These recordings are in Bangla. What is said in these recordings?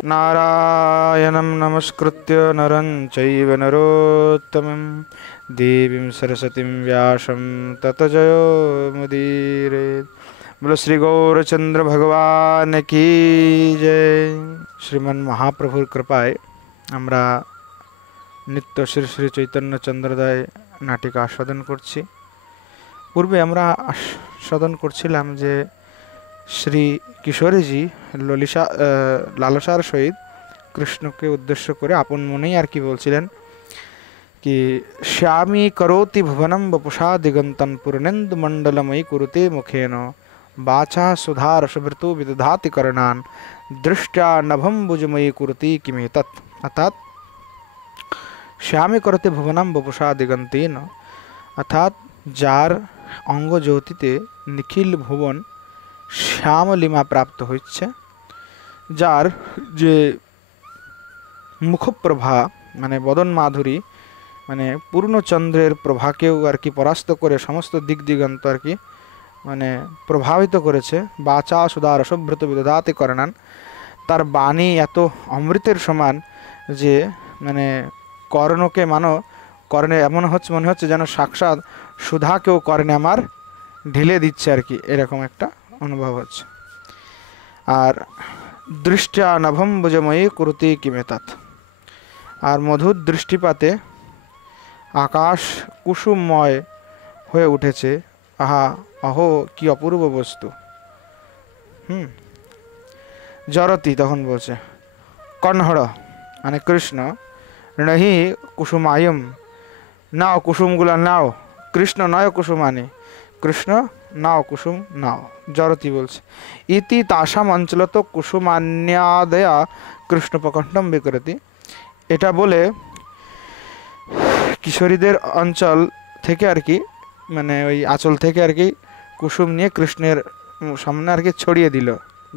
नारायणं नमस्कृत्य नरं चैव नरोत्तमं देवीं सरस्वतीं व्यासं ततो जयो मुदीरयेत्। बोलो श्री गौरचंद्र भगवान की जय। श्रीमन महाप्रभुर कृपाয় আমরা নিত্য শ্রী শ্রী চৈতন্য চন্দ্রোদয় নাটিকা আস্বাদন করছি। পূর্বে আমরা আস্বাদন করছিলাম যে শ্রী কিশোরীজি লালসার সহিত কৃষ্ণকে উদ্দেশ্য করে আপন মনেই আর কি বলছিলেন कि श्यामी करोति भुवनं वपुषा दिगंतं पूर्णेन्दु मंडलमयि कुरुते मुखेन वाचा सुधारसभृतो विदधाति करणान् दृष्ट्या नभं भुजमयि कुरुति किमेतत्। अर्थात श्यामी करते भुवनं वपुषा दिगंतेन, अर्थात जार अंग ज्योतिते निखिल भुवन श्यामलिमा प्राप्त হচ্ছে, जार जे मुखप्रभा মানে বদন মাধুরী মানে পূর্ণচন্দ্রের প্রভাকেও আর কি পরাস্ত করে সমস্ত দিক দিগন্ত আর কি মানে প্রভাবিত করেছে। বাচা সুধা রসভৃত বিদধাতি করণান, তার বাণী এত অমৃতের সমান যে মানে কর্ণকে কর্ণে এমন হচ্ছে মনে হচ্ছে যেন সাক্ষাৎ সুধাকেও কর্ণে আমার ঢেলে দিচ্ছে আর কি, এরকম একটা অনুভব হচ্ছে। আর দৃষ্টিয়া নভম ভুজময়ী কুরুতি কিমেতৎ, আর মধুর দৃষ্টিপাতে আকাশ কুসুমময় হয়ে উঠেছে। আহা অহো কি অপূর্ব বস্তু। জরতি তখন বলছে কর্ণহর মানে কৃষ্ণ, নহি কুসুমায়ম, নাও কুসুমগুলা নাও, কৃষ্ণ নয় কুসুমানি, কৃষ্ণ নাও কুসুম নাও। জরতি বলছে ইতি তাসাম অঞ্চলত কুসুমান্যাদয়া কৃষ্ণ প্রকণ্ঠম বিকরতি। এটা বলে কিশোরীদের অঞ্চল থেকে আর কি মানে ওই আঁচল থেকে আর কি কুসুম নিয়ে কৃষ্ণের সামনে আর কি ছড়িয়ে দিল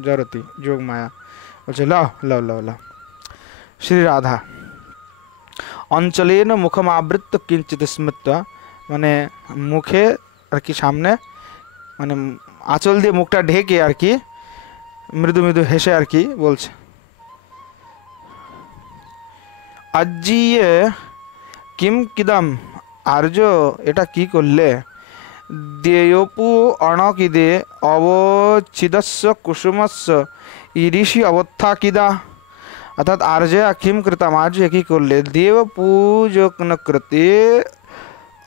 জরতি যোগমায়া। বলছে লাও লাও লাও লাও। শ্রী রাধা অঞ্চলেন মুখম আবৃত্ত কিঞ্চিত স্মৃত্বা, মানে মুখে আর কি সামনে মানে আঁচল দিয়ে মুখটা ঢেকে আর কি মৃদু মৃদু হেসে আর কি বলছে আজিয়ে কিম কিদম, আর্য এটা কি করলে, দেয়পু অণকিদে অবচ্ছিদস্য কুসুমস্য ইরিষি অবস্থা কিদা। অর্থাৎ আর্য কিম কৃতম, আর্য কি করলে, দেব পূজন কৃতে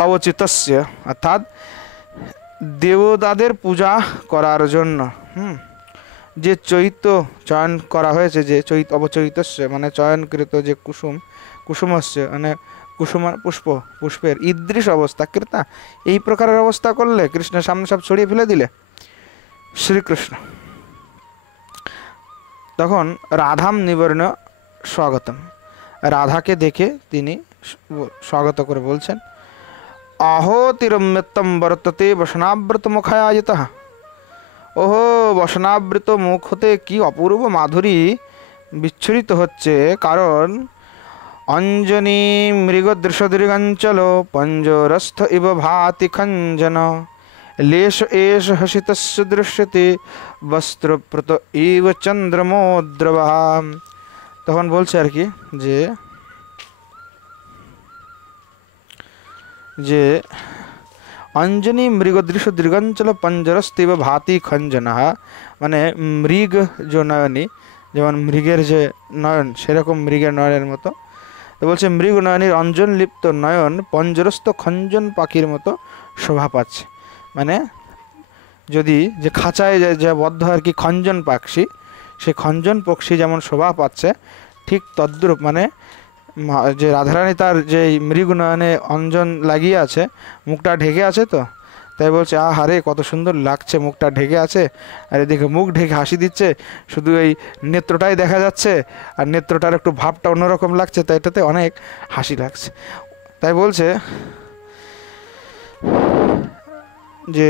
অবচিতস্য, অর্থাৎ দেবতাদের পূজা করার জন্য যে চৈত্য চয়ন করা হয়েছে, যে অবচৈতস্য মানে চয়নকৃত যে কুসুমস্য মানে কুসুম পুষ্পের ঈদৃশ অবস্থা কৃতা, এই প্রকারের অবস্থা করলে কৃষ্ণের সামনে সব ছড়িয়ে ফেলে দিলে। শ্রীকৃষ্ণ তখন রাধাম নিবর্ণ স্বাগতম, রাধাকে দেখে তিনি স্বাগত করে বলছেন আহতিরম্যতম বর্ততে বসনাবৃত মুখায়িতঃ। ওহো বসনাবৃত মুখ হতে কি অপূর্ব মাধুরী বিচ্ছুরিত হচ্ছে, কারণ অঞ্জনী মৃগদৃশদৃগাঞ্চল পঞ্জরস্থ ইব ভাতি খঞ্জন লেশ এষ হসিতস্য দৃশ্যতে বস্ত্রপ্রত ইব চন্দ্রমোদ্রবা। তখন বলছে আর কি যে অঞ্জনী মৃগদৃশ দৃগাঞ্চল পঞ্জরস্তিব ভাতি খঞ্জন, মানে মৃগ যে নয়নী, যেমন মৃগের যে নয়ন সেরকম মৃগের নয়নের মতো। তো বলছে মৃগ নয়নীর অঞ্জন লিপ্ত নয়ন পঞ্জরস্থ খঞ্জন পাখির মতো শোভা পাচ্ছে। মানে যদি যে খাঁচায় যে বদ্ধ আর কি খঞ্জন পাখি, সেই খঞ্জন পক্ষী যেমন শোভা পাচ্ছে ঠিক তদ্রূপ মানে যে রাধারানী তার যে মৃগ নয়নে অঞ্জন লাগিয়ে আছে, মুখটা ঢেকে আছে, তো তাই বলছে আহারে কত সুন্দর লাগছে, মুখটা ঢেকে আছে, আর এদিকে মুখ ঢেকে হাসি দিচ্ছে, শুধু এই নেত্রটাই দেখা যাচ্ছে, আর নেত্রটার একটু ভাবটা অন্যরকম লাগছে, তাই এটাতে অনেক হাসি লাগছে। তাই বলছে যে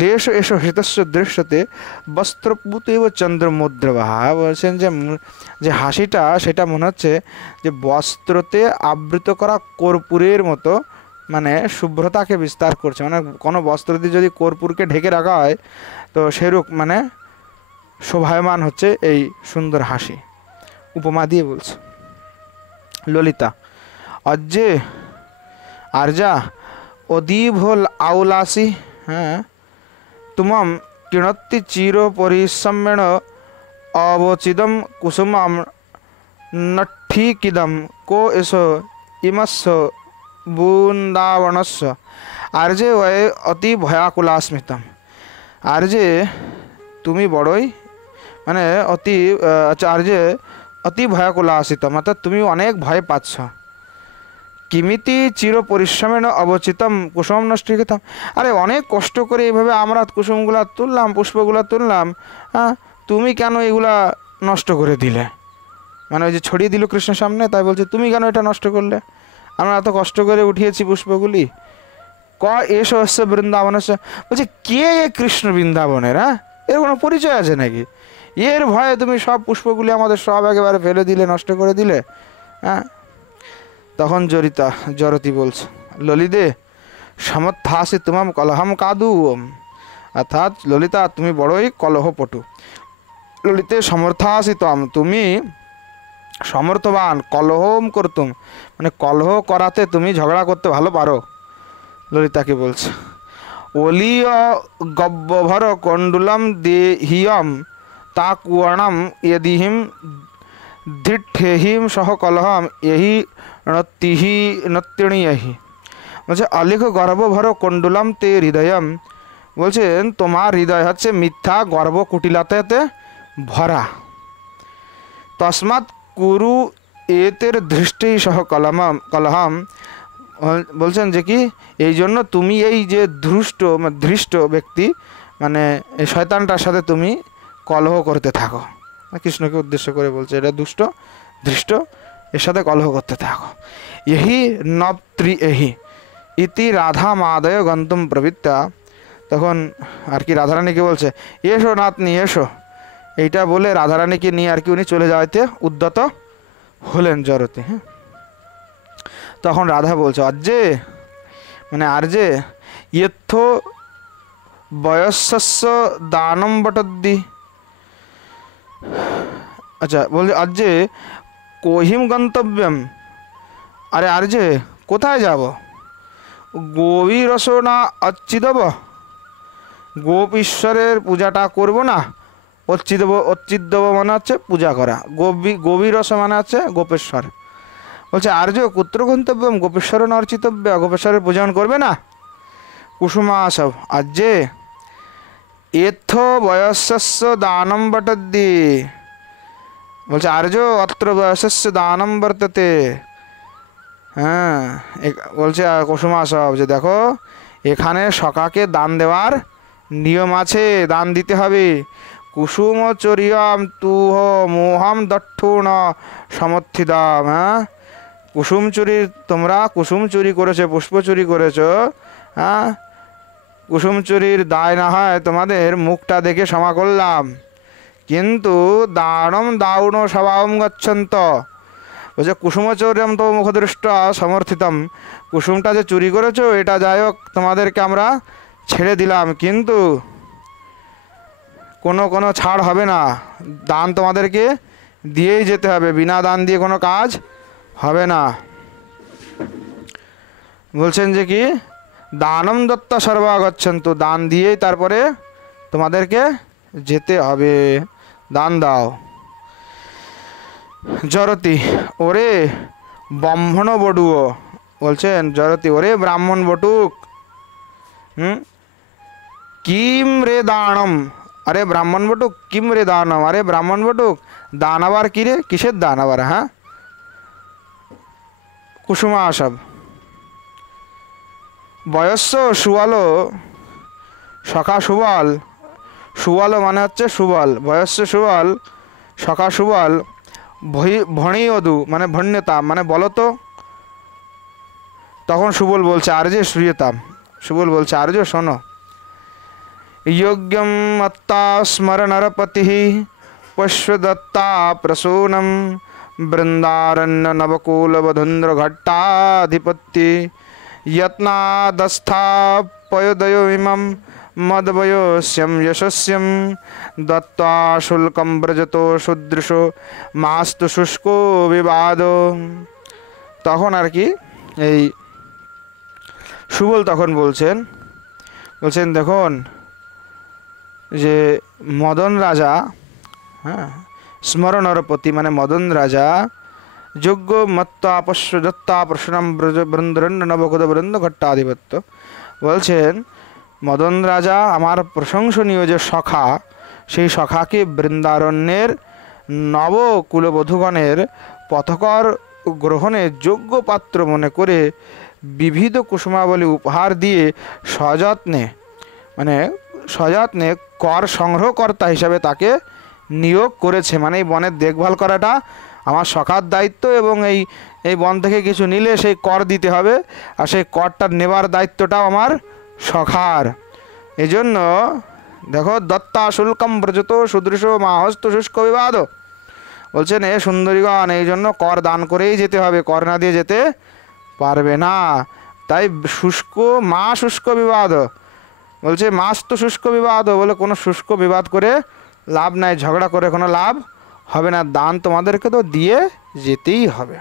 লেশ এসো হৃতস্য দৃশ্যতে বস্ত্রপুতেব চন্দ্রমুদ্রবাহ। বলছেন যে হাসিটা সেটা মনে হচ্ছে যে বস্ত্রতে আবৃত করা কর্পূরের মতো মানে শুভ্রতাকে বিস্তার করছে। মানে কোনো বস্ত্র দিয়ে যদি কর্পূরকে ঢেকে রাখা হয় তো সেরূপ মানে শোভায়মান হচ্ছে এই সুন্দর হাসি। উপমা দিয়ে বলছে। ললিতা অজ্জে আর্যা অদীভ আউলাসি হ্যাঁ তুমম কিণত্তি চির পরিশ্রমেণ অবচিদম কুসুমাম নঠিকিদম কো এসো ইমস্য বৃন্দাবনস্য আর্যে ওয়ে অতি ভয়াকুলাস্মিতম। আর্যে তুমি বড়ই মানে অতি আচ্ছা আর্যে অতি ভয়াকুলাসিতম অর্থাৎ তুমি অনেক ভয় পাচ্ছ। কিমিতি চির পরিশ্রমেণ অবচিতম কুসুম নষ্টিকৃতম, আরে অনেক কষ্ট করে এইভাবে আমরা কুসুমগুলা তুললাম, পুষ্পগুলা তুললাম, হ্যাঁ তুমি কেন এগুলা নষ্ট করে দিলে? মানে ওই যে ছড়িয়ে দিল কৃষ্ণের সামনে, তাই বলছে তুমি কেন এটা নষ্ট করলে? আমরা এত কষ্ট করে উঠিয়েছি পুষ্পগুলি। ক এসো হস্য বৃন্দাবনস্য, বলছে কে এ কৃষ্ণ বৃন্দাবনের? হ্যাঁ এর কোনো পরিচয় আছে নাকি? এর ভয়ে তুমি সব পুষ্পগুলি আমাদের সব একেবারে ফেলে দিলে, নষ্ট করে দিলে। হ্যাঁ তখন জরতি বলছে ললিতে সমর্থাসি তুমাম কলহম কাদু, অর্থাৎ ললিতা তুমি বড়ই কলহপটু। ললিতে সমর্থাসি তম তুমি সমর্থবান, কলহম করতুম মানে কলহ করাতে তুমি ঝগড়া করতে ভালো পারো। ললিতাকে বলছে ওলীয় গব্যভর কণ্ডুলম দেহিয়ম তাকুয়াণম ইয়দিহিম ধিঠেহিম সহ কলহম এহি নতিহি নত্যিণীয়হি। বলছে অলিখ গর্ভভর কণ্ডুলম তে হৃদয়ম, বলছেন তোমার হৃদয় হচ্ছে মিথ্যা গর্ব কুটিলতাতে ভরা। তস্মাৎ কুরু এতের দৃষ্টি সহ কলহম, বলছেন যে কি এই জন্য তুমি এই যে ধৃষ্ট ব্যক্তি মানে এই শয়তানটার সাথে তুমি কলহ করতে থাকো। কৃষ্ণকে উদ্দেশ্য করে বলছে এটা দুষ্ট ধৃষ্ট, এর সাথে কলহ করতে থাকো। এহি নপ্ত্রি এহি ইতি রাধা মাদয় গন্তুম প্রবৃত্তা। তখন আর কি রাধারানীকে বলছে এসো নাতনি এসো, এইটা বলে রাধারানীকে নিয়ে আর কি উনি চলে যাওয়াতে উদ্যত হলেন জরতি। হ্যাঁ তখন রাধা বলছে অজ্জে মানে আর্যে ইয়থ বয়স্য দানম বটদ্দি। আচ্ছা বলছে আর্যে কোহিম গন্তব্যম, আরে আর্যে কোথায় যাব? গোবী রসনা অচ্ছিদব, গোপ ঈশ্বরের পূজাটা করব না। অচ্ছিদব মানে হচ্ছে পূজা করা, গোবী রস মানে হচ্ছে গোপেশ্বর। বলছে আর্য কুত্র গন্তব্যম গোপেশ্বর অর্চিতব্য, গোপেশ্বরের পূজন করবে না? কুসুমাসব আর্যে এথ বয়স্য দানম বটদ্দি, বলছে আর্য অত্র বয়স্য দানম বর্ততে। হ্যাঁ বলছে কুসুমাসব যে দেখো এখানে সখাকে দান দেওয়ার নিয়ম আছে, দান দিতে হবে। কুসুম চরিয়ম তুহ মোহম দক্ষুণ সমর্থিতাম। হ্যাঁ কুসুম চুরির তোমরা কুসুম চুরি করেছো, পুষ্প চুরি করেছো, হ্যাঁ কুসুম চুরির দায় না হয় তোমাদের মুখটা দেখে ক্ষমা করলাম, কিন্তু দানম দাউণ স্বভাবম গচ্ছন্ত। বলছে কুসুমচৌর্যম তো মুখদৃষ্ট সমর্থিতম, কুসুমটা যে চুরি করেছো এটা যাই হোক তোমাদেরকে আমরা ছেড়ে দিলাম, কিন্তু কোনো ছাড় হবে না, দান তোমাদেরকে দিয়েই যেতে হবে, বিনা দান দিয়ে কোনো কাজ হবে না। বলছেন যে কি দানম দত্ত সর্বাগচ্ছন্তু, দান দিয়েই তারপরে তোমাদেরকে যেতে হবে, দান দাও। জরতি ওরে ব্রাহ্মণ বটুও, বলছেন জরতি ওরে ব্রাহ্মণ বটুক, কিম রে দানম, আরে ব্রাহ্মণ বটুক কিম রে দানম, আরে ব্রাহ্মণ বটুক দান আবার কি রে, কিসের দান আবার? হ্যাঁ কুসুমা আসব বয়স্য সুবলো, সখা সুবল, সুবল মানে হচ্ছে সুবল, বয়স্য সুবল সখা সুবল, ভণী অদু মানে ভণ্যতা মানে বলতো। তখন সুবল বলছে আর্য শ্রীয়তাম, সুবল বলছে আর্য শোনো। যোগ্যম মত্তা স্মরণরপতি পশ্বদত্তা প্রসূনম বৃন্দারণ্য নবকুল বধুন্দ্র ঘট্টাধিপত্তি যত্নাদস্থাপয়োদয়োমিমম মদবয়োস্যম যশস্যম দত্ত্বা শুল্কম ব্রজতো শুদৃশো মাস্তু শুষ্কো বিবাদ। তখন আর কি এই সুবল তখন বলছেন দেখুন যে মদন রাজা, হ্যাঁ, স্মরণরপতি মানে মদন রাজা যোগ্য মত্তাপস্য দত্তা প্রশ্নম বৃন্দরণ্য নবকুদ বৃন্দ ঘট্টাধিপত্য বলছেন, মদন রাজা আমার প্রশংসনীয় যে সখা, সেই সখাকে বৃন্দারণ্যের নবকুলবধূগণের পথকর গ্রহণে যোগ্য পাত্র মনে করে বিবিধ কুসুমাবলী উপহার দিয়ে সযত্নে কর সংগ্রহকর্তা হিসাবে তাকে নিয়োগ করেছে। মানে এই বনের দেখভাল করাটা আমার সখার দায়িত্ব, এবং এই বন থেকে কিছু নিলে সেই কর দিতে হবে, আর সেই করটা নেবার দায়িত্বটাও আমার সখার। এই জন্য দেখো, দত্তা শুল্কম ব্রজত সুদৃশ মাহস্ত শুষ্ক বিবাদ বলছেন, এ সুন্দরীগণ এই জন্য কর দান করেই যেতে হবে, কর না দিয়ে যেতে পারবে না। তাই শুষ্ক বিবাদ বলছে, মাস তো শুষ্ক বিবাদ বলে কোনো শুষ্ক বিবাদ করে লাভ নাই, ঝগড়া করে কোনো লাভ হবে না, দান তোমাদেরকে তো দিয়ে যেতেই হবে।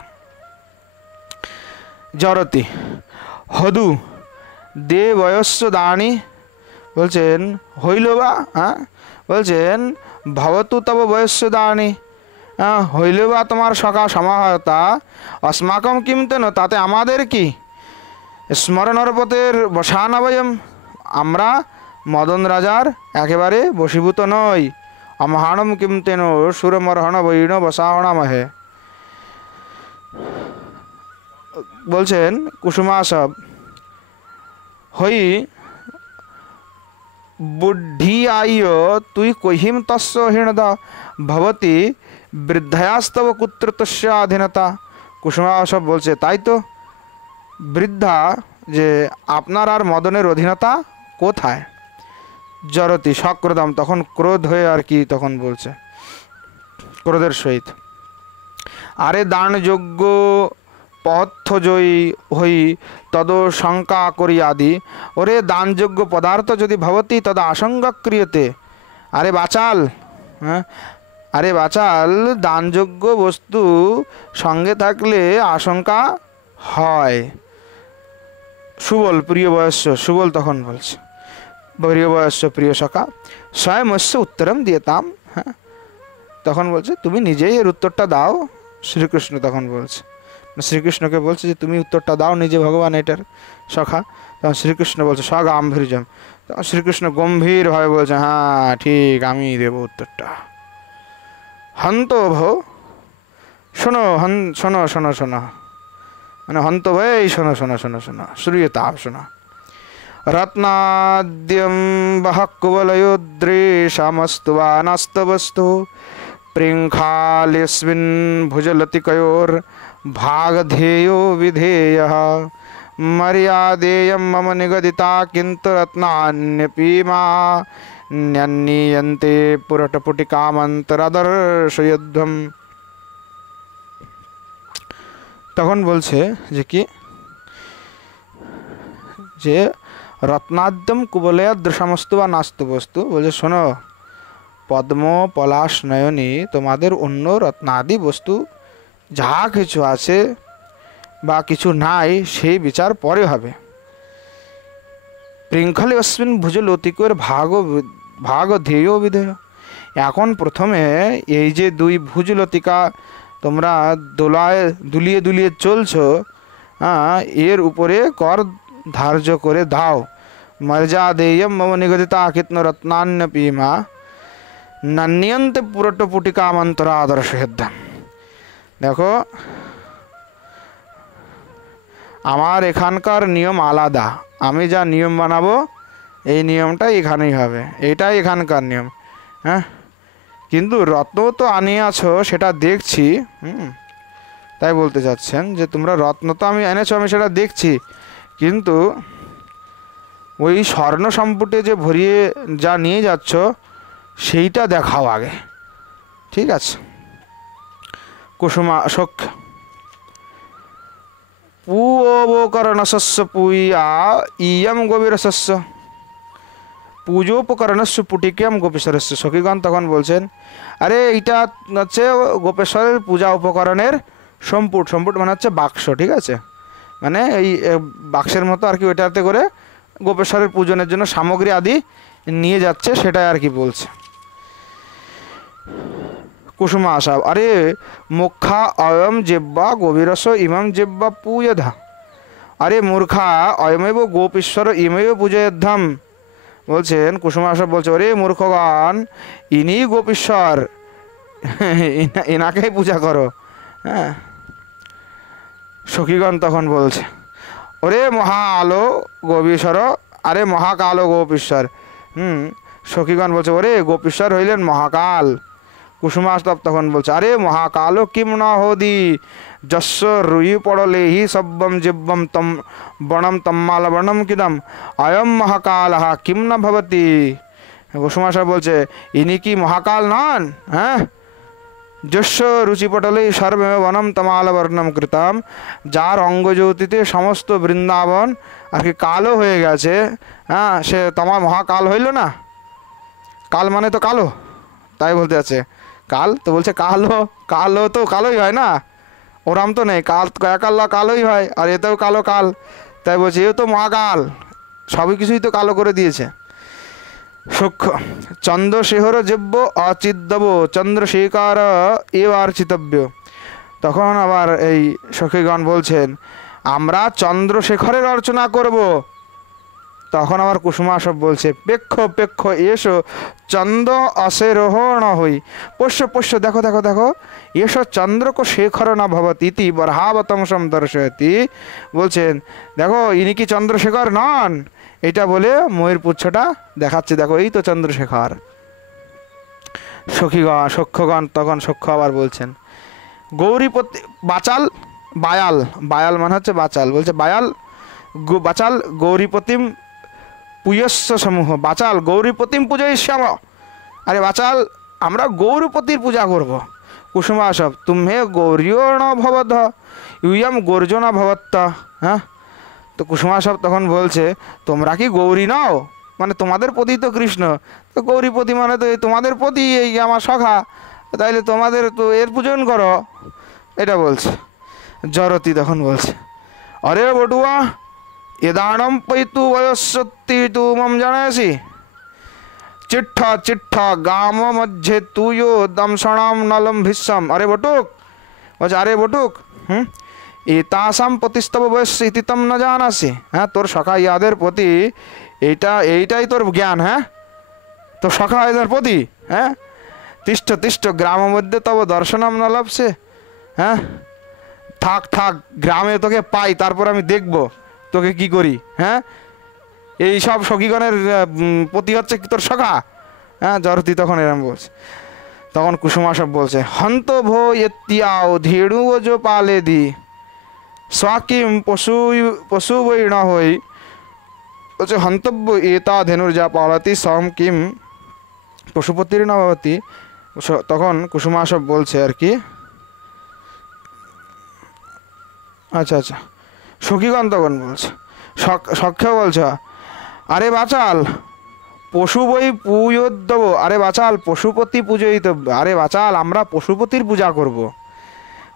জরতি হদু দে বয়স্য দানি বলছেন, হইল বা, হ্যাঁ, বলছেন ভবতু তব বয়স্য দানি, হইল বা তোমার সখা সমাহতা, অস্মাকম কিমতেন তাতে আমাদের কি, স্মরণরপতের বসানবয়ম আমরা মদন রাজার একেবারে বশীভূত নই, অমহানম কিমতেন সুরমরহণ বৈণ বসাহণামহে। বলছেন কুসুমাসব হই বুদ্ধি আইয় তুই কহিম তস্য হীনদা ভবতি বৃদ্ধায়াস্তব কুত্রতস্য আধীনতা। কুসুমাসব বলছে, তাই তো বৃদ্ধা যে আপনার আর মদনের অধীনতা কোথায়। জরতি সক্রোধম তখন ক্রোধ হয়ে আর কি তখন বলছে ক্রোধের সহিত, আরে দানযোগ্য পথ্যজয়ী হই তদ শঙ্কা করি আদি, ওরে দানযোগ্য পদার্থ যদি ভবতি তদ আশঙ্কা ক্রিয়তে। আরে বাচাল, হ্যাঁ, আরে বাচাল, দানযোগ্য বস্তু সঙ্গে থাকলে আশঙ্কা হয়। সুবল প্রিয় বয়স্য, সুবল তখন বলছে, প্রিয় বয়স্য প্রিয় সখা স্বয়মস্য উত্তরম দিয়েতাম, হ্যাঁ, তখন বলছে তুমি নিজেই এর উত্তরটা দাও। শ্রীকৃষ্ণ তখন বলছে, শ্রীকৃষ্ণকে বলছে যে তুমি উত্তরটা দাও নিজে ভগবান এটার সখা। তখন শ্রীকৃষ্ণ বলছে সগাম্ভীর্যম, তখন শ্রীকৃষ্ণ গম্ভীরভাবে বলছে, হ্যাঁ ঠিক, আমি দেব উত্তরটা। হন্ত ভো, শোনো শোনো শোনো শোনো, মানে হন্ত ভাই শোনো শোনো শোনো শোনো, শ্রূয়তাম শোনো। রত্নাদ্যম বহ কুবলয়োদ্রেশামস্তু বা নাস্তবস্তু প্রিঙ্খালিস্মিন ভুজলতিকয়োর ভাগধেयो विधेयः मर्यादेयं मम निगदिता किन्तु रत्नान्यपि मा न्यन्नीयन्ते पुरटपुटिकामन्तरदर्शयध्वम्। তখন বলছে যে কি, যে রত্নাদ্যম কুবলয়াদৃশামস্তু বা নাস্তু বস্তু, বলছে শোনো পদ্ম পলাশ নয়নী তোমাদের অন্য রত্নাদি বস্তু যা কিছু আছে বা কিছু নাই সেই বিচার পরে হবে। পৃঙ্খলে অশ্বিন ভুজলতিকের ভাগ ধ্যেয় বিধেয়, এখন প্রথমে এই যে দুই ভুজলতিকা তোমরা দুলিয়ে দুলিয়ে চলছো, এর উপরে কর ধার্য করে দাও। মর্যাদেয়ম মম নিগদিতা কীর্তন রত্নান্যপি মা নান্যন্তে পুরটপুটিকামন্তরা আদর্শয়ধ্বম। দেখো আমার এখানকার নিয়ম আলাদা, আমি যা নিয়ম বানাবো এই নিয়মটা এখানেই হবে, এটাই এখানকার নিয়ম, হ্যাঁ, কিন্তু রত্ন তো আনিয়ে আছো সেটা দেখছি, তাই বলতে চাচ্ছেন যে তোমরা রত্ন তো আমি এনেছো আমি সেটা দেখছি, কিন্তু ওই স্বর্ণ সম্পুটে যে ভরিয়ে যা নিয়ে যাচ্ছ সেইটা দেখাও আগে, ঠিক আছে। কুসুমা শোক পুবকরণ শস্য পুইয়া ইয়ম গভীর শস্য, পূজোপকরণস্য পুটিক্যাম গোপেশ্বরস্য। সখীগণ তখন বলছেন, আরে এইটা হচ্ছে গোপেশ্বরের পূজা উপকরণের সম্পুট। সম্পুট মানে হচ্ছে বাক্স, ঠিক আছে, মানে এই বাক্সের মতো আর কি, ওইটাতে করে গোপেশ্বরের পূজনের জন্য সামগ্রী আদি নিয়ে যাচ্ছে, সেটাই আর কি বলছে। কুসুমা আশা, আরে মুখা অয়ম জিহ্বা গভীরস ইমম জিহ্বা পূয়ধা। আরে মূর্খা অয়মেব গোপীশ্বর ইমেব পূজয়ধ্যাম। বলছেন কুসুমা আশা বলছে, আরে মূর্খগণ, ইনি গোপীশ্বর, এনাকেই পূজা করো। হ্যাঁ, সখীগণ তখন বলছে, ওরে মহা আলো গোপীশ্বর, আরে মহাকালো গোপীশ্বর। সখীগণ বলছে, ওরে গোপীশ্বর হইলেন মহাকাল। কুসুমাস্তব তখন বলছে, আরে মহাকালো কিম ন হোদি যস্য রুই পড়লে হি সব্বম জিব্বম তম বনম তম্মাল বনম কিদম অয়ম মহাকাল কিম ন ভবতি। কুসুমাস্তব বলছে, ইনি কি মহাকাল নন? হ্যাঁ, যস্য রুচিপটলে সর্বে বনম তমাল বর্ণম কৃতম, যার অঙ্গজ্যোতিতে সমস্ত বৃন্দাবন আর কি কালো হয়ে গেছে, হ্যাঁ, সে তোমার মহাকাল হইল না? কাল মানে তো কালো, তাই বলতে আছে কাল, তো বলছে কালো, কালো তো কালোই হয় না, ওরাম তো নেই, কাল কয়াকাল্লা কালোই হয়, আর এতেও কালো কাল, তাই বলছে এও তো মহাকাল, সবই কিছুই তো কালো করে দিয়েছে। সূক্ষ্ম চন্দ্রশেখর যেব্য অচিদ্যব চন্দ্রশেখর এও অর্চিতব্য। তখন আবার এই সখীগণ বলছেন, আমরা চন্দ্রশেখরের অর্চনা করব। তখন আবার কুসুমাসব বলছে, পেক্ষ পেক্ষ এসো চন্দ্র অসেরোহণ হই, পোষ্য পোষ্য, দেখো দেখো দেখো, এসো চন্দ্রকো শেখর না ভবতি ইতি বরহাবতংসম দর্শয়তি। বলছেন, দেখো ইনি কি চন্দ্রশেখর নন? এটা বলে ময়ূর পুচ্ছটা দেখাচ্ছে, দেখো এই তো চন্দ্রশেখর। সখীগণ সখ্যগণ তখন সখ্য আবার বলছেন, গৌরীপতি বাচাল, বায়াল, বায়াল মানে হচ্ছে বাচাল, বলছে বায়াল বাচাল গৌরীপতিম পূয়স্য সমূহ, বাচাল গৌরীপতিম পূজয়িষ্যাম। আরে বাচাল, আমরা গৌরীপতির পূজা করব। কুসুমাসব তুমে গৌরীয় ন ভবত ইউয়ম গৌর্য ন ভবত্ত। হ্যাঁ, তো কুসুমাসব তখন বলছে, তোমরা কি গৌরী নাও? মানে তোমাদের পতি তো কৃষ্ণ, তো গৌরীপতি মানে তো তোমাদের পতি, এই আমার সখা, তাইলে তোমাদের তো এর পূজন করো, এটা বলছে। জরতি তখন বলছে, আরে বটুয়া এদানম পৈতু বয়সত্তি তু মম জানাসি চিঠ্ঠা চিঠ্ঠা গাম মধ্যে তুয়ো দমসণাম নলম ভিস্সম। আরে বটুক বলছে, আরে বটুক, এতাসাম পতিস্তব বয়স ইতিতম না জানাসি। হ্যাঁ, তোর সখা ইয়াদের প্রতি এইটাই তোর জ্ঞান? হ্যাঁ, তোর সখা এদের প্রতি? হ্যাঁ, তিষ্ঠ তিষ্ঠ গ্রাম মধ্যে তব দর্শনম ন লভসে। হ্যাঁ, থাক থাক, গ্রামে তোকে পাই, তারপর আমি দেখব তোকে কি করি। হ্যাঁ, এই সব সখীগণের প্রতি হচ্ছে তোর সখা? হ্যাঁ, জরতি তখন এরম বলছে। তখন কুসুমা সব বলছে, হন্ত ভো এতিয়াও ধেড়ু যো পালে দি স্বাকিম পশু পশু বই না হই। বলছে হন্তব্য এতা ধেনুর যা পালাতি সম কিম পশুপতির না ভবতি। তখন কুসুমা সব বলছে আর কি, আচ্ছা আচ্ছা, সখীগণ তখন বলছে, সখ্য বলছে, আরে বাচাল পশু বই পূয়োদ্যব। আরে বাচাল পশুপতি পূজয়িতব্য। আরে বাচাল, আমরা পশুপতির পূজা করব।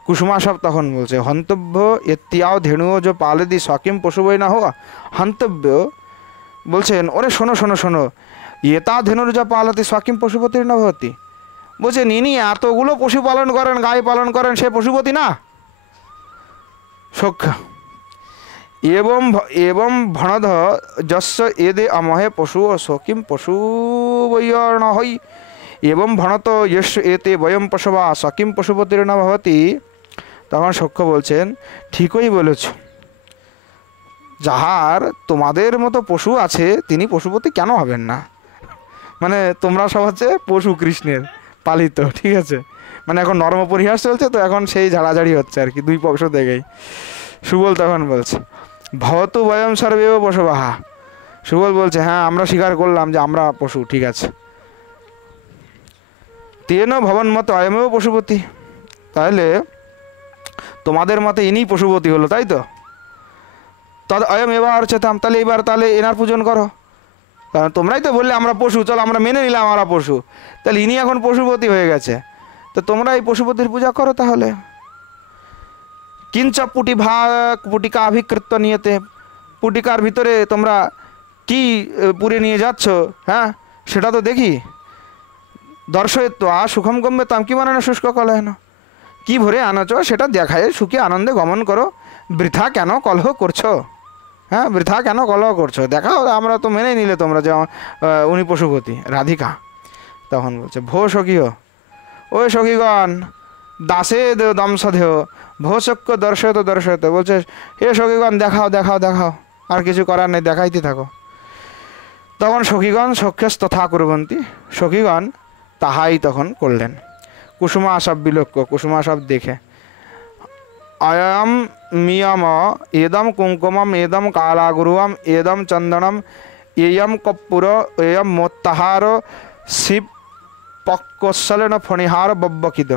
কুসুমা সব তখন বলছে, হন্তব্য এতিয়াও ধেনুও যে পালে দি সকিম পশু বই না হওয়া হন্তব্য। বলছেন, ওরে শোনো শোনো শোনো, এতা ধেনুর যা পালতি সকিম পশুপতির না ভবতি। বলছেন, ইনি এতগুলো পশু পালন করেন, গাই পালন করেন, সে পশুপতি না? সখ্য এবং ভণধ যস্য এদে অমহে পশু সকিম পশু বৈয়র্ণ হই এবং ভণত যশ এতে বয়ম পশুবা সকিম পশুপতির না ভবতি। তখন সখ্য বলছেন, ঠিকই বলেছ, যাহার তোমাদের মতো পশু আছে তিনি পশুপতি কেন হবেন না? মানে তোমরা সব হচ্ছে পশু কৃষ্ণের পালিত, ঠিক আছে, মানে এখন নর্ম পরিহাস চলছে, তো এখন সেই ঝাড়াঝাড়ি হচ্ছে আর কি, দুই পক্ষ দেখেই। সুবল তখন বলছে, ভবতু বয়ম সর্বেও পশুবাহা। সুবল বলছে, হ্যাঁ আমরা স্বীকার করলাম যে আমরা পশু, ঠিক আছে। তেন ভবন মত অয়মেও পশুপতি, তাহলে তোমাদের মতে ইনি পশুপতি হলো, তাই তো? তদ অয়ম এবার অর্চতাম, তাহলে এবার তাহলে এনার পূজন করো। কারণ তোমরাই তো বললে আমরা পশু, চলো আমরা মেনে নিলাম আমরা পশু, তাহলে ইনি এখন পশুপতি হয়ে গেছে, তো তোমরা এই পশুপতির পূজা করো তাহলে। কিঞ্চ পুটিকা অভিকৃত নিয়েতে, পুটিকার ভিতরে তোমরা কি পুরে নিয়ে যাচ্ছ, হ্যাঁ সেটা তো দেখি। দর্শয়িত্ব সুখম গম্যে তাম কি মানে না শুষ্ক কলহেন, কি ভরে আনাচ সেটা দেখায়, সুখে আনন্দে গমন করো, বৃথা কেন কলহ করছো, হ্যাঁ বৃথা কেন কলহ করছো, দেখাও, আমরা তো মেনে নিলে তোমরা যে উনি পশুপতি। রাধিকা তখন বলছে ভো সখীয়, ওই সখীগণ, দাসে দমসধেয় ভোষক্য দর্শয়ত দর্শয়ত, বলছে হে সখীগণ দেখাও দেখাও দেখাও, আর কিছু করার নেই, দেখাইতে থাকো। তখন সখীগণ সখ্যস তথা কুর্বন্তি, সখীগণ তাহাই তখন করলেন। কুসুমাসব বিলোক্য, কুসুমাসব দেখে, অয়ম মিয়ম এদম কুঙ্কুমম এদম কালাগুরুম এদম চন্দনম এয়ম কর্পূর এয়ম মোত্তাহার শিব পক্কসলেন ফণিহার বব্বকিত।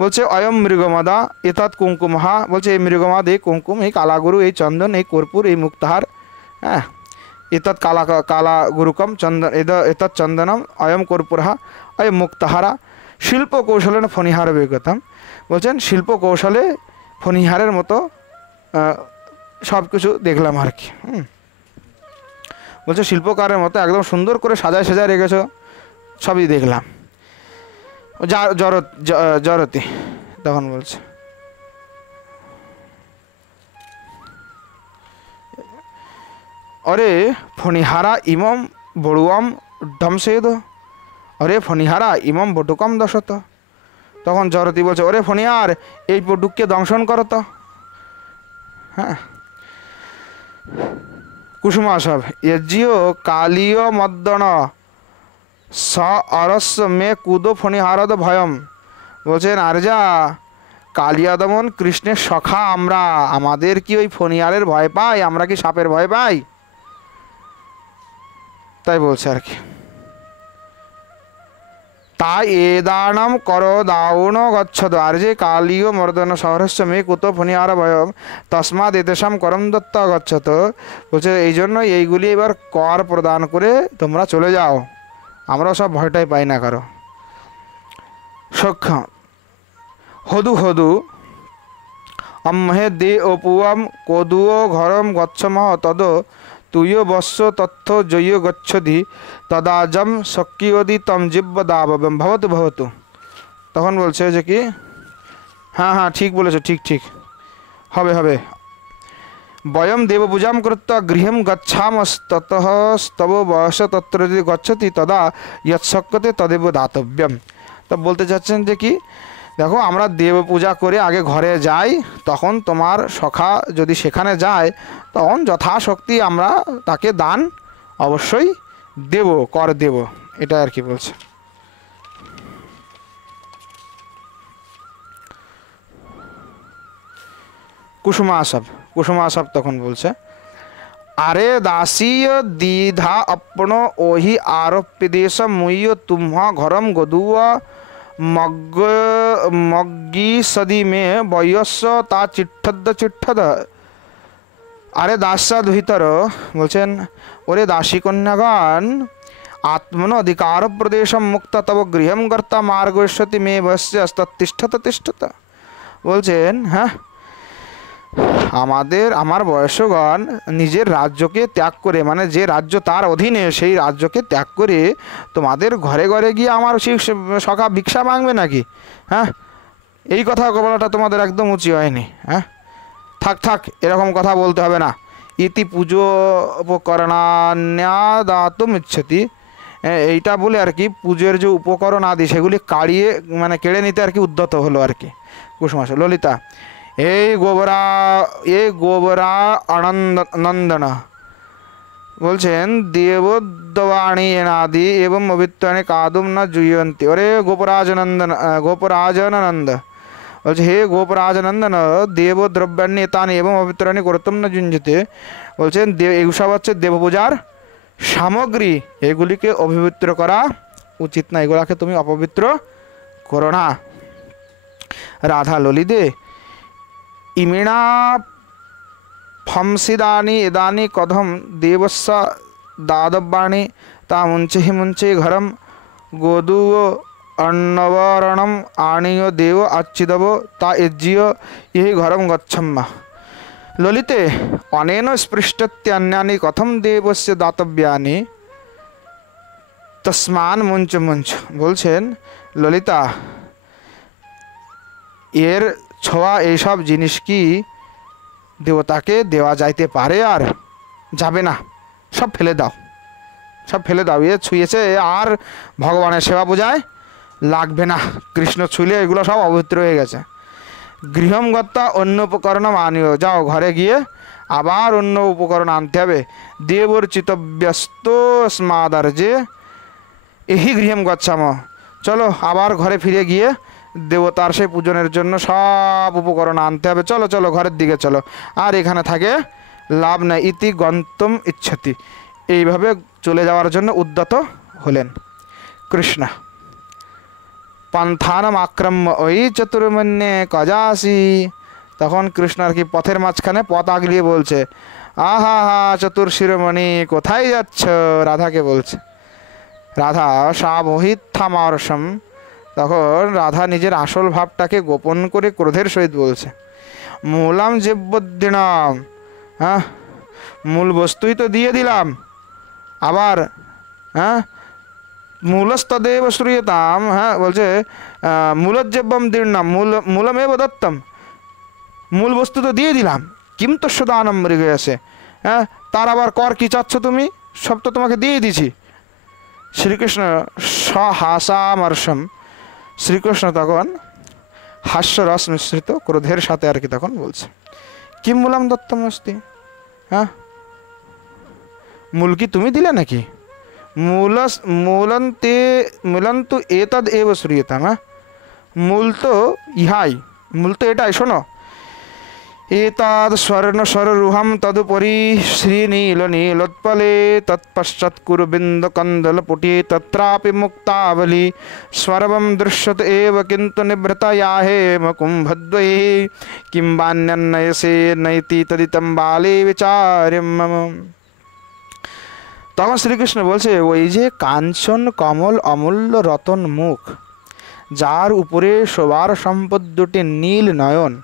বলছে অয়ম মৃগমাদা এতৎ কুঙ্কুমহা, বলছে এই মৃগমাদ, এই কুঙ্কুম, এই কালাগুরু, এই চন্দন, এই কর্পূর, এই মুক্তাহার, হ্যাঁ এতৎ কালাগুরুকম চন্দন এতৎ চন্দনম অয়ম কর্পূরহা অয়ম মুক্তাহারা শিল্প কৌশলেন ফণিহার বিগতম। বলছেন শিল্প কৌশলে ফণিহারের মতো সব কিছু দেখলাম আর কি। বলছে শিল্পকারের মতো একদম সুন্দর করে সাজায় সাজায় রেখেছ, সবই দেখলাম। জরতি তখন বলছে অরে ফণিহারা ইমম বড়ুয়াম ধ্বংসেদ, অরে ফণিহারা ইমম বটুকম দশত। তখন জরতি বলছে ওরে ফণিহার, এই পটুককে দংশন করো তো। হ্যাঁ কুসুমাসব যজ্জিও কালীয় মদ্দন স অরস্য মে কুদো ফণিহারদ ভয়ম। বলছেন আর যা কালিয়া দমন কৃষ্ণের সখা আমরা, আমাদের কি ওই ফণিহারের ভয় পাই, আমরা কি সাপের ভয় পাই, তাই বলছে আর কি। তাই এদানম কর দাউন গচ্ছদ, আর যে কালীয় মর্দন সহরস্য মে কুতো ফণিহার ভয়ম তসমাদ এদেশাম করম দত্ত গচ্ছত। বলছে এই জন্য এইগুলি এবার কর প্রদান করে তোমরা চলে যাও, আমরা সব ভয়টাই পাই না কারো। সক্ষ হদু হদু অম্মহে দে অপুয়াম কদুও ঘরম গচ্ছমহ তদ তুয় বস্য তথ্য জয় গচ্ছদি তদাজম সক্কিয়দি তম জিব্ব দাবম ভবতু ভবতু। তখন বলছে যে কি হ্যাঁ হ্যাঁ ঠিক বলেছো, ঠিক ঠিক হবে হবে। বয়ম দেবপূজাম কৃত্বা গৃহম গচ্ছামস্ততঃ স্তব বয়স তত্র যদি গচ্ছতি তদা ইয়ৎশক্যতে তদেব দাতব্যম। তো বলতে চাচ্ছেন যে কি দেখো আমরা দেব পূজা করে আগে ঘরে যাই, তখন তোমার সখা যদি সেখানে যায় তখন যথাশক্তি আমরা তাকে দান অবশ্যই দেব, কর দেব, এটা আর কি বলছে। কুসুমাসব তখন বলছে আরে দাসীয় দ্বিধা আপন ওহি আরোপ্য দেশ মুয় तुम्हा ঘরম গদুয়া মগ্গি সদি মে বয়স্য তা চিঠ্ঠদ চিঠ্ঠদ। আরে দাসাদ ভিতর বলছেন ওরে দাসী কন্যাগণ, আত্মন অধিকার প্রদেশম মুক্ত তব গৃহম কর্তা মার্গস্বতী মে বস্য তিষ্ঠত তিষ্ঠত। বলছেন হ্যাঁ আমার বয়স্কগণ নিজের রাজ্যকে ত্যাগ করে, মানে যে রাজ্য তার অধীনে সেই রাজ্যকে ত্যাগ করে তোমাদের ঘরে ঘরে গিয়ে আমার সেই সখা ভিক্ষা মাংবে নাকি? হ্যাঁ এই কথা বলাটা তোমাদের একদম উচিত হয়নি। হ্যাঁ থাক থাক, এরকম কথা বলতে হবে না। ইতি পুজো উপকরণান্যাদাতুম ইচ্ছতি, এইটা বলে আর কি পুজোর যে উপকরণ আদি সেগুলি কেড়ে নিতে আর কি উদ্যত হলো আর কি কুসুমাস। ললিতা এই গোবরা নন্দন বলছেন দেবদ্বাণী এনাদি এবং অবিত্বানি কাদুম না জুয়ন্তী। ওরে গোপরাজনন্দ বলছে হে গোপরাজনন্দন দেবদ্রব্যাণী এতানি এবং অবিত্রাণী করতুম না যুঞ্জতে। বলছেন এসব হচ্ছে দেবপূজার সামগ্রী, এগুলিকে অপবিত্র করা উচিত না, এগুলাকে তুমি অপবিত্র করো না। রাধা ললিতে ইমিণা ফমসিদানি এদানি কদম দেবস্য दादव्याणि तामुंचे मुंचे घरम गोदुव अन्नवरणम आणीय देव अच्छिदव ता यज्जीय यही घरम गच्छम्मा। ललिते अनेन स्पृष्टत्यन्यानि कथम देवस्य दातव्यानि तस्मान मुंच मुंच। बोलছেন ललिता এর ছোঁয়া এইসব জিনিস কি দেবতাকে দেওয়া যাইতে পারে? আর যাবে না, সব ফেলে দাও, সব ফেলে দাও। এ ছুঁয়েছে আর ভগবানের সেবা পূজায় লাগবে না। কৃষ্ণ ছুঁলে এগুলো সব অপবিত্র হয়ে গেছে। গৃহম গত্তা অন্য উপকরণ আনিও, যাও ঘরে গিয়ে আবার অন্য উপকরণ আনতে হবে। দেবর চিতব্যস্ত স্মাদার্যে এহি গৃহম গচ্ছাম, চলো আবার ঘরে ফিরে গিয়ে দেবতার সেই পূজনের জন্য সব উপকরণ আনতে হবে। চলো চলো ঘরের দিকে চলো, আর এখানে থাকে লাভ নেই। ইতি গন্তম ইচ্ছতি, এইভাবে চলে যাওয়ার জন্য উদ্যত হলেন কৃষ্ণ। পন্থানম আক্রম্য ওই চতুর্মন্যে কজাসি, তখন কৃষ্ণ আর কি পথের মাঝখানে পথ আগলিয়ে বলছে, আহা হা চতুর শিরোমণি কোথায় যাচ্ছ? রাধাকে বলছে। রাধা সাবহিত থামারসম, তখন রাধা নিজের আসল ভাবটাকে গোপন করে ক্রোধের সহিত বলছে, মূলাম জীবদ্দিনাম, হ্যাঁ মূল বস্তুই তো দিয়ে দিলাম, আবার হ্যাঁ মূলস্তদেব শ্রূয়তাম, হ্যাঁ বলছে মূলজ্জেব্যম দীর্ণাম মূলমেব দত্তম, মূল বস্তু তো দিয়ে দিলাম, কিম তস্যদানম মৃগে আছে, হ্যাঁ তার আবার কর কি চাচ্ছ তুমি? সব তো তোমাকে দিয়ে দিছি। শ্রীকৃষ্ণ সহাসামর্ষম, শ্রীকৃষ্ণ তখন হাস্যরস মিশ্রিত ক্রোধের সাথে আর কি তখন বলছে, কিম মূলাম দত্তম অস্তি, হ্যাঁ মূল কি তুমি দিলে নাকি? মূলন্তু এতদ এব শ্রূয়তাম, হ্যাঁ মূল তো ইহাই, মূল তো এটাই। শোনো, এতদ স্বর্ণ স্বররুহম তদুপরি শ্রীনীল নীলোৎপলে তৎপশ্চাৎ কুরবিন্দ কন্দল পুটি তত্রাপি মুক্তাবলি স্বরবম দৃশ্যত এব কিন্তু নিভৃতয়া হেম কুম্ভদ্বয়ে কিং বান্যন্নয়সে নৈতি তদিতম বালে বিচার্যম মম। তখন শ্রীকৃষ্ণ বলছে, ওই যে কাঞ্চন কমল অমূল্য রতন মুখ, যার উপরে শোভার সম্পদ দুটি নীল নয়ন,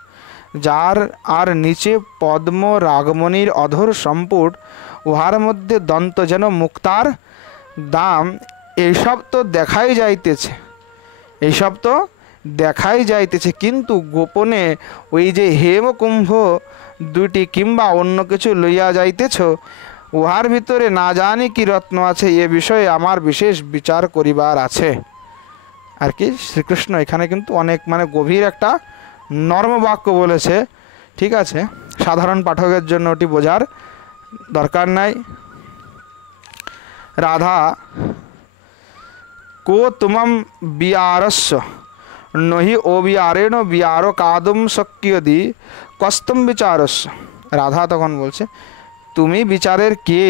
যার আর নিচে পদ্ম রাগমণির অধর সম্পুট, উহার মধ্যে দন্ত যেন মুক্তার দাম, এইসব তো দেখাই যাইতেছে, এইসব তো দেখাই যাইতেছে, কিন্তু গোপনে ওই যে হেমকুম্ভ দুটি কিংবা অন্য কিছু লইয়া যাইতেছ, উহার ভিতরে না জানি কি রত্ন আছে, এ বিষয়ে আমার বিশেষ বিচার করিবার আছে। আর কি শ্রীকৃষ্ণ এখানে কিন্তু অনেক মানে গভীর একটা নর্ম বাক্য বলেছে, ঠিক আছে, সাধারণ পাঠকের জন্য ওটি বোঝার দরকার নাই। রাধা কো তুমম বিয়ারস্য নহি ও বিয়ারেণ বিয়ারো কাদুম শক্যদি কস্তম বিচারস্য। রাধা তখন বলছে, তুমি বিচারের কে?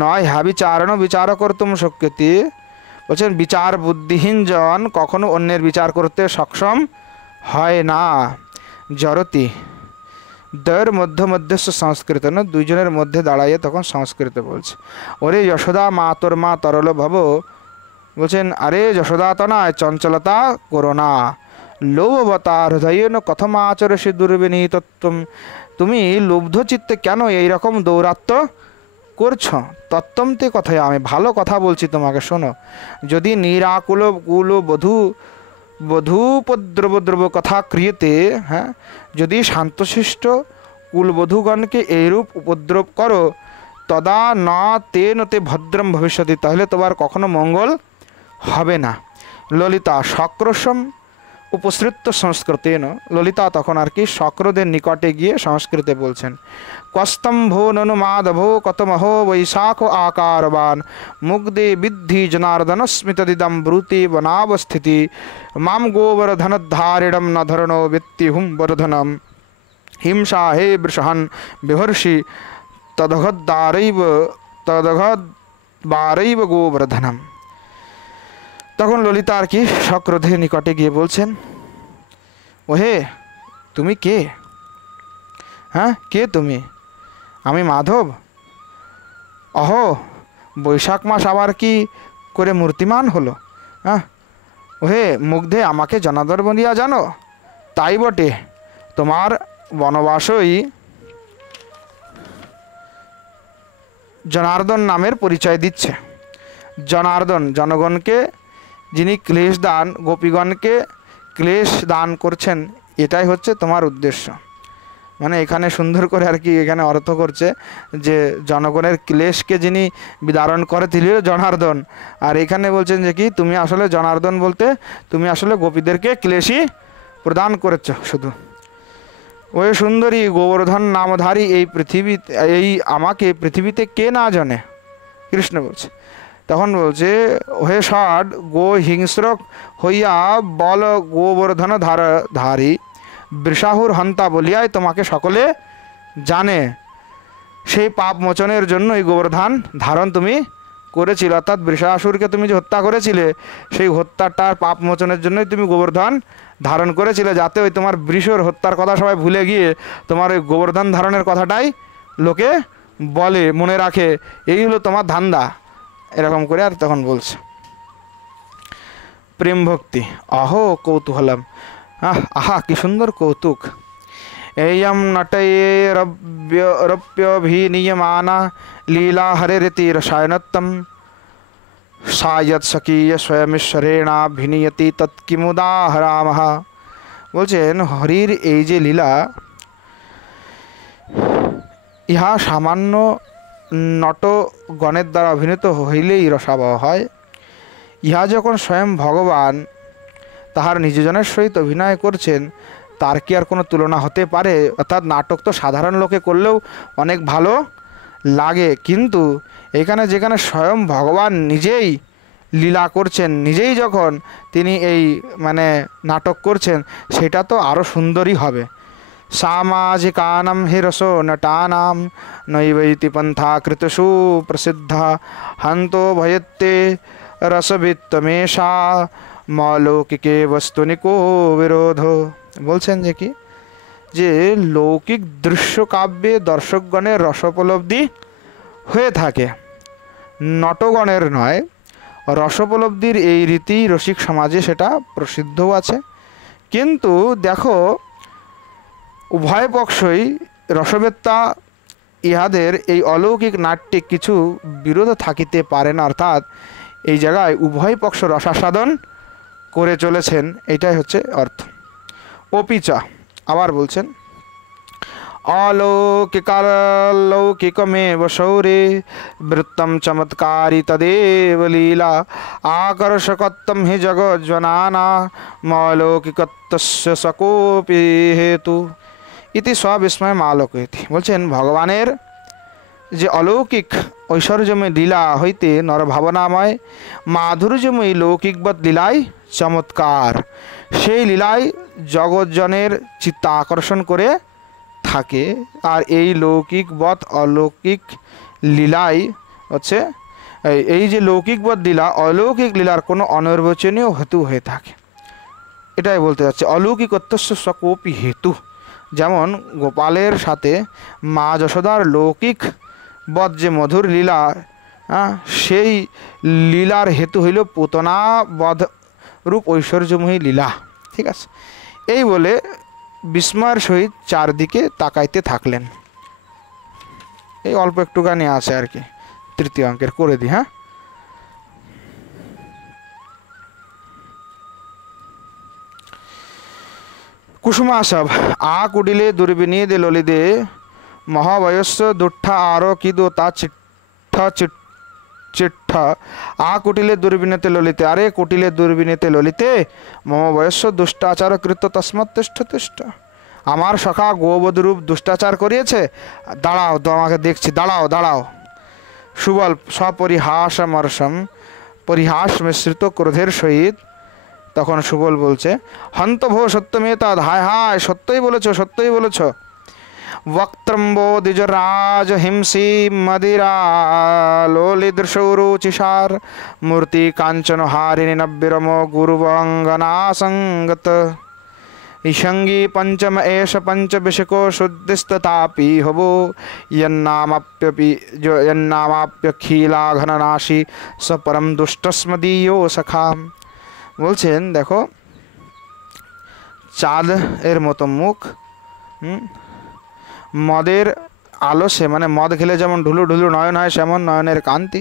নয় হ্যাঁ বিচারণ বিচার করতুম শক্যতি, বলছেন বিচার বুদ্ধিহীন জন কখনো অন্যের বিচার করতে সক্ষম হয় না। জড়তি দ্বয়ের মধ্যস্থ সংস্কৃত না, দুইজনের মধ্যে দাঁড়াইয়ে তখন সংস্কৃত বলছে, ওরে যশোদা মা তোর মা তরল ভব, বলছেন আরে যশোদা তনায় চঞ্চলতা করো না, লোভবতা হৃদয়েন কথম আচরসি দুর্বিনীতত্বম, তুমি লুব্ধ চিত্তে কেন এইরকম দৌরাত্ম্য করছো? তত্ত্বম তে কথায়, আমি ভালো কথা বলছি তোমাকে, শোনো। যদি নিরাকুল কুল বধূপদ্রবদ্রব কথা ক্রিয়েতে, হ্যাঁ যদি শান্তশিষ্ট কুলবধূগণকে এইরূপ উপদ্রব করো, তদা না তেন তে ভদ্রম ভবিষ্যতি, তাহলে তোমার কখনো মঙ্গল হবে না। ললিতা সক্রোশম উপসৃত সংস্কৃতেন, ললিতা তখন আর কি শক্রদের নিকটে গিয়ে সংস্কৃতে বলছেন, কস্তম্ভো ননু মাধভো কতমহো বৈশাখ আকারবান মুগ্ধে বিদ্ধি জনার্দন স্মিতদিদম ব্রুতে বনাবস্থিতি মাম গোবর্ধনধারিণম ন ধরণো বৃত্তি হুম বর্ধনম হিংসা হে বৃষহন বিহর্ষি তদঘদ্বারৈব গোবর্ধনম। তখন ললিতা আর কি সক্রোধের নিকটে গিয়ে বলছেন, ওহে তুমি কে? হ্যাঁ কে তুমি? আমি মাধব, অহো, বৈশাখ মাস আবার কি করে মূর্তিমান হলো? হ্যাঁ, ওহে মুগ্ধে আমাকে জনার্দন বলিয়া জানো? তাই বটে, তোমার বনবাসই জনার্দন নামের পরিচয় দিচ্ছে। জনার্দন জনগণকে যিনি ক্লেশ দান, গোপীগণকে ক্লেশ দান করছেন, এটাই হচ্ছে তোমার উদ্দেশ্য। মানে এখানে সুন্দর করে আর কি এখানে অর্থ করছে যে জনগণের ক্লেশকে যিনি বিদারণ করে তিনি জনার্দন। আর এখানে বলছেন যে কি তুমি আসলে জনার্দন বলতে তুমি আসলে গোপীদেরকে ক্লেশই প্রদান করেছ শুধু। ওই সুন্দরী গোবর্ধন নামধারী এই পৃথিবী, এই আমাকে পৃথিবীতে কে না জানে? কৃষ্ণ বলছে। তখন বলছে, হে ষাট গো হিংস্র হইয়া বল গোবর্ধন ধারী বৃষাহুর হন্তা বলিয়াই তোমাকে সকলে জানে। সেই পাপ মোচনের জন্য এই গোবর্ধন ধারণ তুমি করেছিলে, অর্থাৎ বৃষাসুরকে তুমি যে হত্যা করেছিলে সেই হত্যাটার পাপ মোচনের জন্যই তুমি গোবর্ধন ধারণ করেছিলে, যাতে ওই তোমার বৃষর হত্যার কথা সবাই ভুলে গিয়ে তোমার ওই গোবর্ধন ধারণের কথাটাই লোকে বলে, মনে রাখে। এই হলো তোমার ধান্দা, এরকম করে। আর তখন বলছে প্রেম ভক্তি অহো কৌতূহলম, আহা কি সুন্দর কৌতুক। এয়ম নটয়ে রপ্যভিনিয়মানা লীলা হরেরতি রসায়নত্তম সায়ৎ স্বকীয় স্বয়মিশ্বরেণাভিনিয়তি তৎকিমুদাহরামহ। বলছেন হরির এই যে লীলা, ইহা সামান্য নটগণের দ্বারা অভিনীত হইলেই রসাবহ হয়। ইহা যখন স্বয়ং ভগবান তাহার নিজজনের সহিত অভিনয় করছেন, তার কি আর কোনো তুলনা হতে পারে? অর্থাৎ নাটক তো সাধারণ লোকে করলেও অনেক ভালো লাগে, কিন্তু এখানে যেখানে স্বয়ং ভগবান নিজেই লীলা করছেন, নিজেই যখন তিনি এই মানে নাটক করছেন, সেটা তো আরও সুন্দরই হবে। সামাজিকানাম হি রসো নটানাম নৈবৈতি পন্থা কৃতসু প্রসিদ্ধা হন্তো ভয়ত্তে রসবিত্তমেশা মলৌকিকে বস্তুনিকো বিরোধ। বলছেন যে কি, যে লৌকিক দৃশ্য কাব্যে দর্শকগণের রসোপলব্ধি হয়ে থাকে, নটগণের নয়। রসোপলব্ধির এই রীতি রসিক সমাজে সেটা প্রসিদ্ধও আছে। কিন্তু দেখো, উভয় পক্ষই রসবেত্তা ইহাদের এই অলৌকিক নাট্যে কিছু বিরোধ থাকিতে পারে না, অর্থাৎ এই জায়গায় উভয় পক্ষ রসাস্বাদন করে চলেছেন, এটাই হচ্ছে অর্থ। অপিচা আবার বলছেন, অলৌকিকালৌকিকমেব শৌরে বৃত্তম চমৎকারী তদেব লীলা আকর্ষকত্বম হি জগজ্জনানা মলৌকিকত্বস্য সকোপি হেতু ইতি স্ববিস্ময় আলোকয়তি। বলছেন ভগবানের যে অলৌকিক ঐশ্বর্যময় লীলা হইতে নরভাবনাময় মাধুর্যময়ী লৌকিকবৎ লীলায় চমৎকার, সেই লীলায় জগৎজনের চিত্ত আকর্ষণ করে থাকে। আর এই লৌকিকবৎ অলৌকিক লীলাই হচ্ছে, এই যে লৌকিকবৎ লীলা অলৌকিক লীলার কোনো অনির্বচনীয় হেতু হয়ে থাকে, এটাই বলতে যাচ্ছে। অলৌকিকত্বস্য সকোপি হেতু, যেমন গোপালের সাথে মা যশোদার লৌকিক বধ যে মধুর লীলা, সেই লীলার হেতু হইল পুতনা বধ রূপ ঐশ্বর্যময়ী লীলা। ঠিক আছে, এই বলে বিস্ময়ের সহিত চারদিকে তাকাইতে থাকলেন। এই অল্প একটুখানি আছে আর কি, তৃতীয় অঙ্কের করে দিই। হ্যাঁ, কুসুমাসব আ কুটিলে দুর্বিনীদে ললিতে মহাবয়স্য দুঃঠা আরো কিদো তা চিঠ্ঠা চিঠ্ঠা আ কুটিলে দুর্বিনীতে ললিতে, আরে কুটিলে দুর্বিনীতে ললিতে মম বয়স্য দুষ্টাচার কৃত তস্মাৎ তিষ্ঠ তিষ্ঠ। আমার সখা গোবধূরূপ দুষ্টাচার করিয়েছে, দাঁড়াও, তোমাকে দেখছি, দাঁড়াও দাঁড়াও। সুবল সপরিহাসমর্ষম পরিহাস মিশ্রিত ক্রোধের সহিত তখন সুবল বলছে, হন্ত ভো সত্যমেতাদ, হায় হায় সত্যই বলেছ, সত্যই বলেছ। বক্ত্রম্বো দ্বিজরাজ হিংসি মদিরা লোলিদৃশৌরুচিসার মূর্তি কাঞ্চন হারিণী নব্বিরম গুরুবঙ্গনা সঙ্গত। ईशंगी पंचम एष पंच विषको शुद्धिस्तथापि हवो यन्नामाप्यखिला घननाशी स परम दुष्टस्मदीयो सखा। বলছেন দেখো চাঁদ এর মতো মুখ, মদের আলসে মানে মদ খেলে যেমন ঢুলু ঢুলু নয়ন হয় সেমন নয়নের কান্তি,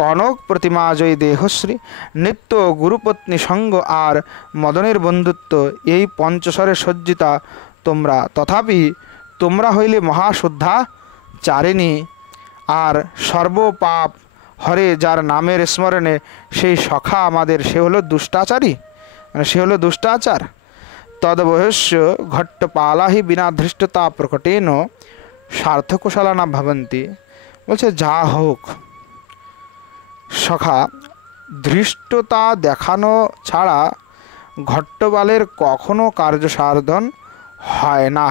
কনক প্রতিমা জয়ী দেহশ্রী, নিত্য গুরুপত্নী সঙ্গ আর মদনের বন্ধুত্ব, এই পঞ্চস্বরে সজ্জিতা তোমরা, তথাপি তোমরা হইলে মহাশুদ্ধা চারিণী। আর সর্বপাপ হরে যার নামের স্মরণে সেই সখা আমাদের, সে হলো দুষ্টাচারী, মানে সে হলো দুষ্টাচার। তদবহস্য ঘট্টপালা হি বিনা ধৃষ্টতা প্রকটেন সার্থকুশলা না ভবন্তি। বলছে যা হোক সখা, ধৃষ্টতা দেখানো ছাড়া ঘট্টপালের কখনো কার্য সাধন হয় না।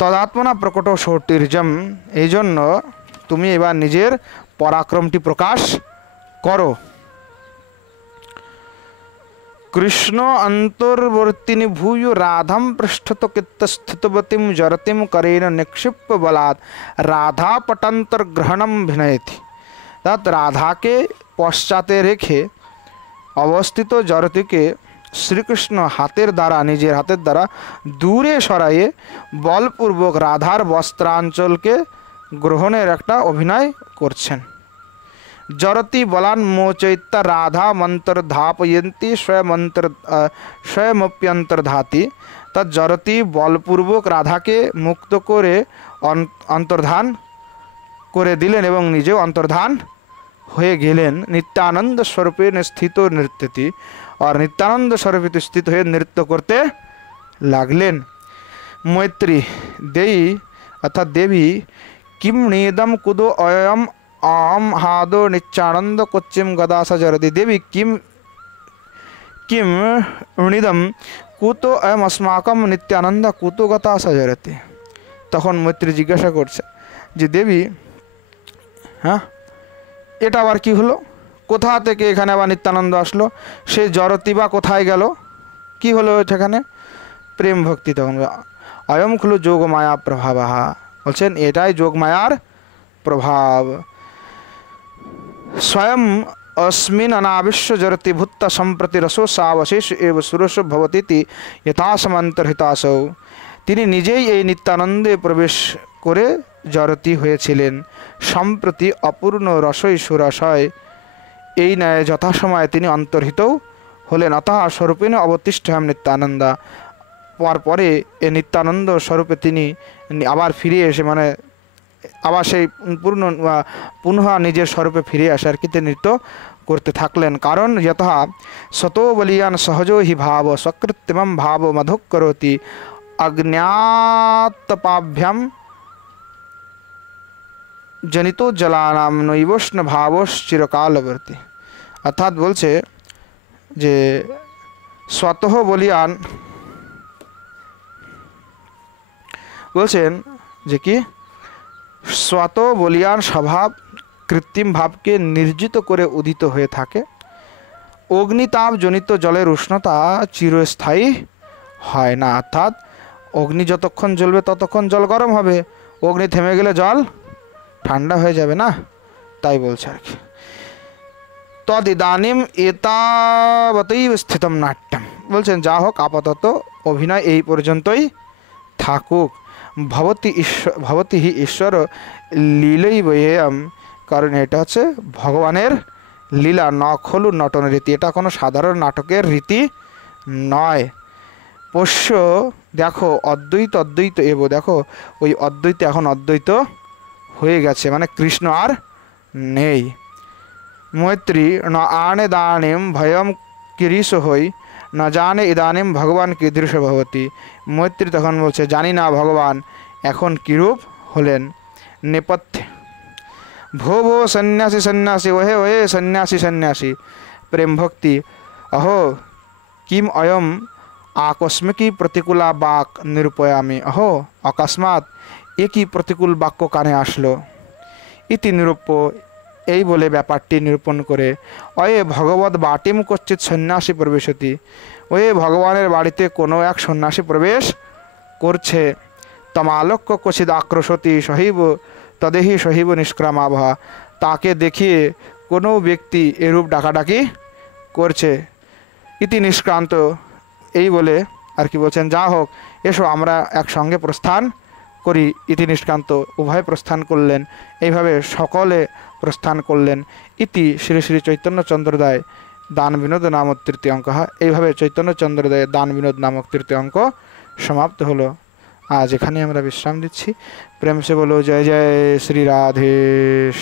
তদাত্মনা প্রকট সৌটির্যম, এই জন্য তুমি এবার নিজের পরাক্রমটি প্রকাশ করো। কৃষ্ণ অন্তর্বর্তিনী ভূয় রাধাম পৃষ্ঠত কীর্তস্থিতবতীম জরতিম করেন নিক্ষিপ্য বলাৎ রাধা পটান্তর্গ্রহণম ভিনয়তি। অর্থাৎ রাধাকে পশ্চাতে রেখে অবস্থিত জরতিকে শ্রীকৃষ্ণ হাতের দ্বারা, নিজের হাতের দ্বারা দূরে সরাইয়ে বলপূর্বক রাধার বস্ত্রাঞ্চলকে গ্রহণের একটা অভিনয় করছেন। জরতি বলান মোচৈত্যা রাধা মন্ত্রধাপয়ন্তী স্বয়মপ্যন্তর্ধাতি। তা জরতি বলপূর্বক রাধাকে মুক্ত করে অন্তর্ধান করে দিলেন এবং নিজেও অন্তর্ধান হয়ে গেলেন। নিত্যানন্দ স্বরূপে স্থিত নৃত্যতি, আর নিত্যানন্দ স্বরূপে স্থিত হয়ে নৃত্য করতে লাগলেন। মৈত্রী দেয়ী অর্থাৎ দেবী, কিম নেদম কুদো অয়ম আম হাদো নিত্যানন্দ কোচ্চিম গদা সজরতি। দেবী কিম কিম নিদম কুতো অয়ম अस्माकं নিত্যানন্দ কুতো গতা সজরতি। তখন মৈত্রী জিজ্ঞাসা করছে যে দেবী, হ্যাঁ এটা আবার কি হলো, কোথা থেকে এখানে আবার নিত্যানন্দ আসলো, সে জরতি বা কোথায় গেল, কি হলো সেখানে? প্রেম ভক্তি। তখন অয়ম খলু যোগমায়া প্রভাব, বলছেন এটাই যোগমায়ার প্রভাব। स्वयं अस्मिन् अनाविश्य जरति भूत सम्प्रति रसो सावशेष एव सुरस भवतीति यथासमन्तर्हितासौ। তিনি নিজেই এই নিত্যানন্দে প্রবেশ করে জরতি হয়েছিলেন। সম্প্রতি অপূর্ণ রসই সুরসয়, এই ন্যায় যথাসময়ে তিনি অন্তর্হিতও হলেন। অতঃ স্বরূপেণ অবতিষ্ঠ্যাম নিত্যানন্দা। পরে এই নিত্যানন্দ স্বরূপে তিনি আবার ফিরে এসে, মানে আবার সেই পুনঃ নিজের স্বরূপে ফিরে আসার কি নৃত্য করতে থাকলেন। কারণ যথা সতো বলিয়ান সহজো হি ভাব স্বকৃত্রিমম ভাব মধুক করতি অজ্ঞাতপাভ্যাম জনিত জলানাম নৈবষ্ণ ভাবশ্চিরকালবর্তী। অর্থাৎ বলছে যে স্বতঃ বলিয়ান, বলছেন যে কি স্বত বলিয়ান স্বভাব কৃত্রিম ভাবকে নির্জিত করে উদিত হয়ে থাকে। অগ্নিতাপ জনিত জলের উষ্ণতা চিরস্থায়ী হয় না, অর্থাৎ অগ্নি যতক্ষণ জ্বলবে ততক্ষণ জল গরম হবে, অগ্নি থেমে গেলে জল ঠান্ডা হয়ে যাবে না, তাই বলছে আর কি। তদিদানিম এতাবতই স্থিতম নাট্যম, বলছেন যা হোক আপাতত অভিনয় এই পর্যন্তই থাকুক। ভবতি হি ঈশ্বর লীলৈবয়েয়ম, কারণ এটা হচ্ছে ভগবানের লীলা, ন খলু নটন রীতি, এটা কোনো সাধারণ নাটকের রীতি নয়। পোষ্য দেখো অদ্বৈত অদ্বৈত এব, দেখো ওই অদ্বৈত এখন অদ্বৈত হয়ে গেছে, মানে কৃষ্ণ আর নেই। মৈত্রী ন আনে দানিম ভয়ম কিরিশ হই না জানে ইদানিম ভগবান কীদৃশ ভবতি। মৈত্রী তখন বলছে জানি না ভগবান এখন কিরূপ হলেন। নেপথ্যে ভো ভো সন্ন্যাসী সন্ন্যাসী ওহে ওহে সন্ন্যাসী সন্ন্যাসী। প্রেম ভক্তি অহো কিম অয়ম আকস্মিকী প্রতিকূলা বাক নিরূপয়ামি, অহো অকস্মাৎ একই প্রতিকূল বাক্য কানে আসলো। ইতি নিরূপ্য, এই বলে ব্যাপারটি নিরূপণ করে অয়ে ভগবত বাটিম কচ্চিৎ সন্ন্যাসী প্রবেশতি, ওয়ে ভগবানের বাড়িতে কোনো এক সন্ন্যাসী প্রবেশ করছে। তমালক্য ক্বচিদ আক্রোশতি সহিব তদেহি সহিব নিষ্ক্রামাভা, তাকে দেখিয়ে কোনো ব্যক্তি এরূপ ডাকাডাকি করছে। ইতি নিষ্ক্রান্ত, এই বলে আর কি বলছেন, যা হোক এসো আমরা একসঙ্গে প্রস্থান করি। ইতি নিষ্ক্রান্ত, উভয় প্রস্থান করলেন। এইভাবে সকলে প্রস্থান করলেন। ইতি শ্রী শ্রী চৈতন্যচন্দ্রদায় দান বিনোদ নামক তৃতীয় অঙ্ক। এইভাবে চৈতন্যচন্দ্রদায় দান বিনোদ নামক তৃতীয় অঙ্ক সমাপ্ত হলো। আজ এখানে আমরা বিশ্রাম দিচ্ছি। প্রেম সে বলো জয় জয় শ্রী রাধে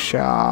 শ্যাম।